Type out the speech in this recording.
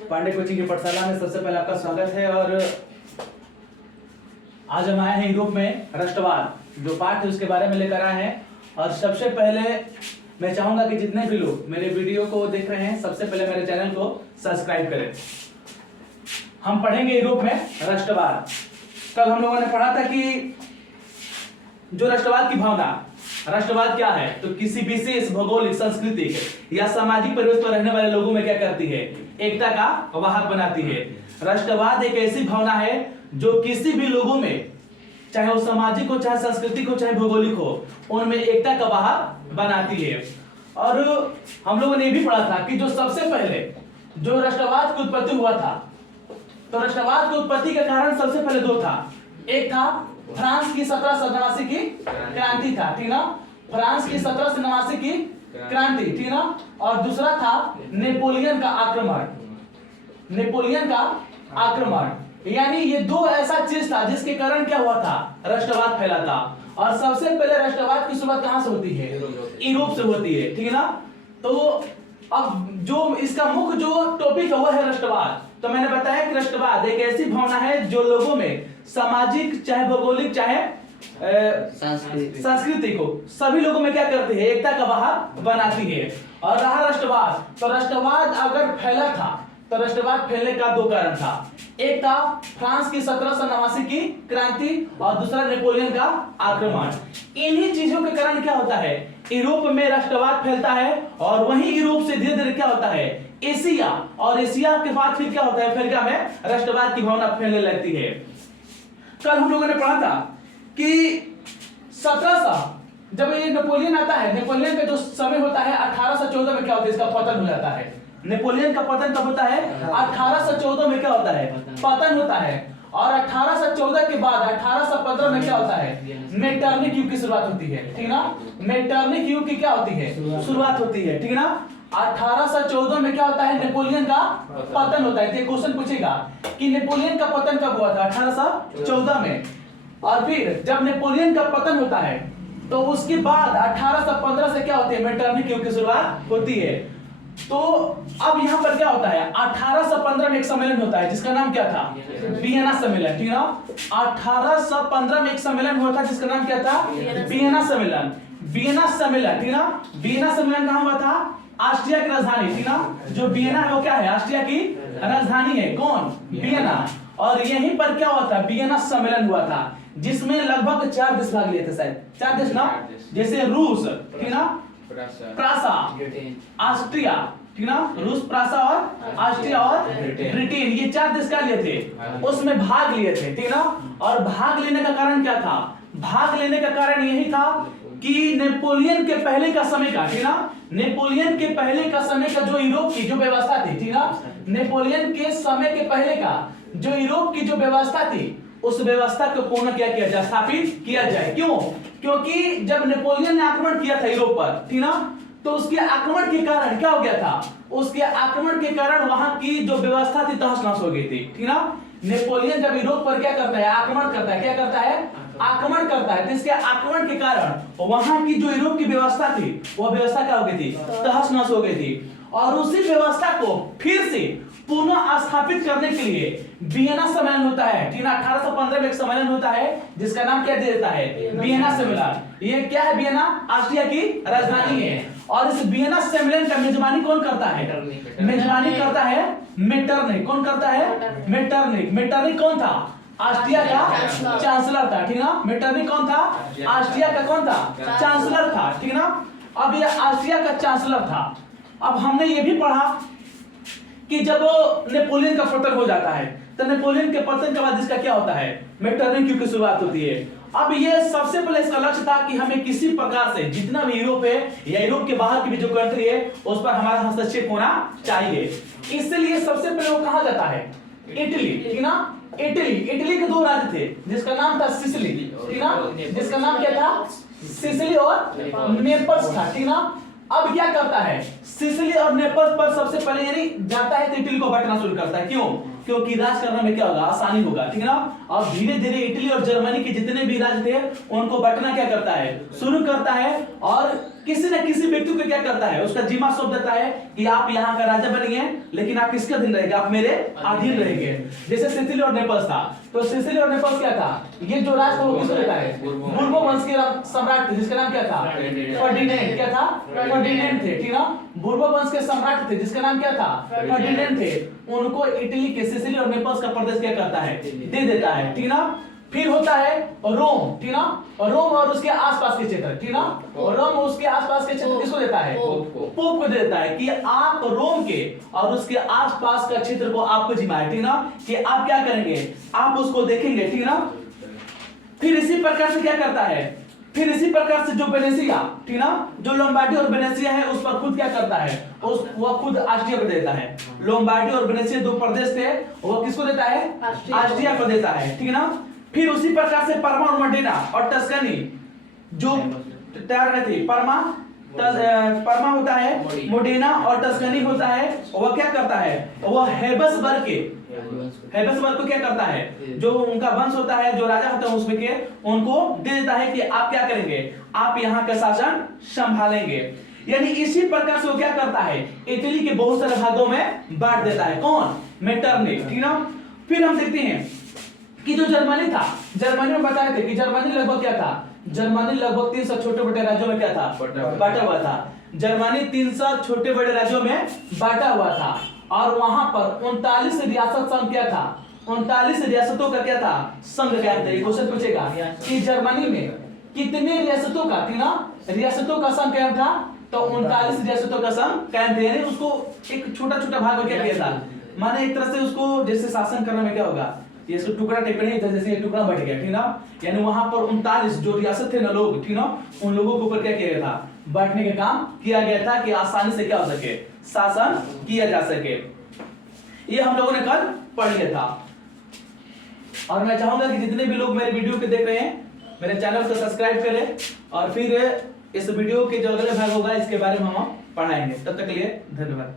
Pandey coaching की पाठशाला में सबसे पहले आपका स्वागत है। और आज हम आए हैं यूरोप में राष्ट्रवाद जो पाठ है उसके बारे में लेकर आए हैं। और सबसे पहले मैं चाहूंगा कि जितने भी लोग मेरे वीडियो को देख रहे हैं सबसे पहले मेरे चैनल को सब्सक्राइब करें। हम पढ़ेंगे यूरोप में राष्ट्रवाद। कल हम लोगों ने पढ़ा था कि जो राष्ट्रवाद की भावना, राष्ट्रवाद क्या है, तो किसी विशेष भौगोलिक, सांस्कृतिक या सामाजिक परिवेश पर रहने वाले लोगों में क्या करती है, एकता का वाहक बनाती है। राष्ट्रवाद एक ऐसी भावना है जो किसी भी लोगों में, चाहे वो सामाजिक हो, चाहे सांस्कृतिक हो, चाहे भौगोलिक हो, उनमें एकता का वाहक बनाती है। और हम लोगों ने ये भी पढ़ा था कि जो सबसे पहले जो राष्ट्रवाद की उत्पत्ति हुआ था, तो राष्ट्रवाद की उत्पत्ति का कारण सबसे पहले दो था। एक था फ्रांस की 1789 की क्रांति था, ठीक ना, फ्रांस की 1789 की क्रांति, ठीक ना। और दूसरा था नेपोलियन का आक्रमण, नेपोलियन का आक्रमण। यानी ये दो ऐसा चीज था जिसके कारण क्या हुआ था, राष्ट्रवाद फैला था। और सबसे पहले राष्ट्रवाद की शुरुआत कहां से होती है, यूरोप से होती है, ठीक ना। तो अब जो इसका मुख्य जो टॉपिक है वो है राष्ट्रवाद। तो मैंने बताया कि राष्ट्रवाद एक ऐसी भावना है जो लोगों में सामाजिक, चाहे भौगोलिक, चाहे सांस्कृतिक हो, सभी लोगों में क्या करती है, एकता का वाहक बनाती है। और रहा राष्ट्रवाद, तो राष्ट्रवाद अगर फैला था तो राष्ट्रवाद फैलने का दो कारण था। एक था फ्रांस की 1789 की क्रांति और दूसरा नेपोलियन का आक्रमण। इन्हीं चीजों के कारण क्या होता है, यूरोप में राष्ट्रवाद फैलता है। और वहीं यूरोप से धीरे धीरे क्या होता है, एशिया, और एशिया के बाद फिर क्या होता है, अफ्रीका में राष्ट्रवाद की भावना फैलने लगती है। कल हम लोगों ने पढ़ा था कि 1700 जब ये नेपोलियन आता है, नेपोलियन का जो समय होता है 1814 में क्या होता है, इसका पतन हो जाता है। नेपोलियन का पतन कब होता है, 1814 में क्या होता है, पतन होता है। और 1814 के बाद 1815 में क्या होता है, मेटरनिक युग की शुरुआत होती है, ठीक ना। मेटरनिक युग की क्या होती है, शुरुआत होती है, ठीक ना। 1814 में क्या होता है, नेपोलियन का पतन होता है। तो क्वेश्चन पूछेगा कि नेपोलियन का पतन कब हुआ था, 1814 में। और फिर जब नेपोलियन का पतन होता है तो उसके बाद 1815 से क्या होती है, मेटरनिक युग की शुरुआत होती है। तो अब यहाँ पर क्या होता है, 1815 में एक सम्मेलन होता है जिसका नाम क्या था, वियना सम्मेलन, ठीक ना। 1815 में एक सम्मेलन हुआ था जिसका नाम क्या था, वियना सम्मेलन। वियना सम्मेलन, ठीक ना। वियना सम्मेलन कहाँ हुआ था, ऑस्ट्रिया की राजधानी, ठीक ना। जो वियना है वो क्या है, ऑस्ट्रिया की राजधानी है, कौन, वियना। और यहीं पर क्या हुआ था, वियना सम्मेलन हुआ था जिसमें लगभग 4 देश भाग लिए थे, शायद 4 देश ना, जैसे रूस, ठीक ना, प्रासा, ऑस्ट्रिया, ठीक ना, रूस, प्रासा और ऑस्ट्रिया और ब्रिटेन, ये 4 देश का लिए थे, उसमें भाग लिए थे, ठीक ना। और भाग लेने का कारण क्या था, भाग लेने का कारण यही था कि नेपोलियन के पहले का समय का, ठीक ना, नेपोलियन के पहले का समय का जो यूरोप की जो व्यवस्था थी, ठीक ना, नेपोलियन के समय के पहले का जो यूरोप की जो व्यवस्था थी उस व्यवस्था को पूर्ण क्या किया जाए, स्थापित किया जाए। क्यों, क्योंकि जब नेपोलियन ने आक्रमण किया था यूरोप पर, ठीक ना, तो उसके आक्रमण के कारण क्या हो गया था, उसके आक्रमण के कारण वहां की जो व्यवस्था थी तहस नहस हो गई थी, ठीक ना। नेपोलियन जब यूरोप पर क्या करता है, आक्रमण करता है, क्या करता है, आक्रमण करता है, तो इसके आक्रमण के कारण वहां की जो यूरोप की व्यवस्था थी वो व्यवस्था क्या हो गई थी, तहस नहस हो गई थी। और उसी व्यवस्था को फिर से पुनः स्थापित करने के लिए वियना सम्मेलन होता है, ठीक है। 1815 में एक सम्मेलन होता है जिसका नाम क्या दे देता है, वियना सम्मेलन। ये क्या है, वियना ऑस्ट्रिया की राजधानी है। और इस वियना सम्मेलन का मेजबानी कौन करता है, मेजबानी करता है मेटरनिक। कौन करता है, मेटरनिक। मेटरनिक कौन था, ऑस्ट्रिया का चांसलर था, ठीक ना। मेटरनिक कौन था, ऑस्ट्रिया का कौन था, चांसलर था, ठीक ना। अब ये ऑस्ट्रिया का चांसलर था। अब हमने ये भी पढ़ा कि जब नेपोलियन का पतन हो जाता है तो नेपोलियन के पतन के बाद इसका क्या होता है, मेटरनिक युग की शुरुआत होती है। अब ये सबसे पहले इसका लक्ष्य था कि हमें किसी प्रकार से जितना भी यूरोप है या यूरोप के बाहर की भी जो कंट्री है उस पर हमारा हस्तक्षेप होना चाहिए। इसलिए सबसे पहले वो कहा जाता है, इटली, ठीक ना। इटली, इटली के 2 राज्य थे जिसका नाम था सिसिली, ठीक ना, जिसका नाम क्या था, सिसिली और नेपल्स था, ठीक ना। अब क्या करता है, सिसिली और नेपल्स पर सबसे पहले यानी जाता है तो इटली को बांटना शुरू करता है। क्यों, क्योंकि राज करने में क्या होगा, आसानी होगा, ठीक है ना। और धीरे धीरे इटली और जर्मनी के जितने भी राज्य थे उनको बांटना क्या करता है, शुरू करता है। और किसी न किसी व्यक्ति को क्या करता है, उसका जिम्मा सौंप देता है कि आप यहाँ का राजा बनिए, लेकिन आप किसके अधीन रहेंगे, आप मेरे अधीन रहेंगे। जैसे सिसिली और नेपल्स था, तो सिसिली और नेपल्स क्या था, ये जो राज था वो किसको देता है, बुर्बो वंश के सम्राट थे जिसका नाम क्या था, फर्डिनेंड। क्या था, फर्डिनेंड थे, ठीक ना। बुर्बो वंश के सम्राट थे जिसका नाम क्या था, फर्डिनेंड थे। उनको इटली के सिसिली और नेपल्स का प्रदेश क्या करता है, दे देता है, ठीक ना। फिर होता है रोम, ठीक ना। रोम और उसके आसपास के क्षेत्र, ठीक ना। रोम और उसके आसपास के क्षेत्र किसको देता है, पोप को देता है कि आप रोम के और उसके आसपास का क्षेत्र को आपको जिम्मा है, ठीक ना, कि आप क्या करेंगे, आप उसको देखेंगे, ठीक ना। फिर इसी प्रकार से क्या करता है, फिर इसी प्रकार से जो वेनेसिया, ठीक ना, जो लोम्बार्डी और वेनेसिया है उस पर खुद क्या करता है, उस वह खुद ऑस्ट्रिया को देता है। लोम्बार्डी और वेनेसिया दो प्रदेश थे, वो किसको देता है, ऑस्ट्रिया को देता है, ठीक ना। फिर उसी प्रकार से परमा और मोडेना और टस्कनी जो तैयार रहे थे, परमा होता है, मोडेना और टस्कनी होता है, वह क्या करता है, वह हेबसबर्ग को क्या करता है, जो उनका वंश होता है, जो राजा होता है उसमें के, उनको दे देता है कि आप क्या करेंगे, आप यहाँ का शासन संभालेंगे। यानी इसी प्रकार से वो क्या करता है, इटली के बहुत सारे भागों में बांट देता है, कौन, मेटरनिख, ठीक ना। फिर हम देखते हैं कि जो जर्मनी था, जर्मनी में बताए थे कि जर्मनी लगभग क्या था, जर्मनी लगभग 300 छोटे बड़े राज्यों में क्या था, बांटा हुआ था। जर्मनी 300 छोटे बड़े राज्यों में बांटा हुआ था और वहां पर 39 रियासत संघ क्या था, 39 रियासतों का क्या था, संघ क्या था। ये क्वेश्चन पूछेगा कि जर्मनी में कितने रियासतों का, थी ना, रियासतों का संघ क्या था, तो 39 रियासतों का संघ कायम थे। यानी उसको एक छोटा छोटा भाग में क्या किया था, माने एक तरह से उसको जैसे शासन करने में क्या होगा, ये इसको टुकड़ा टिप्पणी नहीं था, जैसे ये टुकड़ा बढ़ गया, ठीक ना। यानी वहां पर 39 जो रियासत थे ना लोग, ठीक ना, उन लोगों के ऊपर क्या किया गया था, बांटने का काम किया गया था कि आसानी से क्या हो सके, शासन किया जा सके। ये हम लोगों ने कल पढ़ लिया था। और मैं चाहूंगा कि जितने भी लोग मेरे वीडियो को देख रहे हैं, मेरे चैनल को सब्सक्राइब करें और फिर इस वीडियो के जो अगले भाग होगा इसके बारे में हम पढ़ाएंगे। तब तक के लिए धन्यवाद।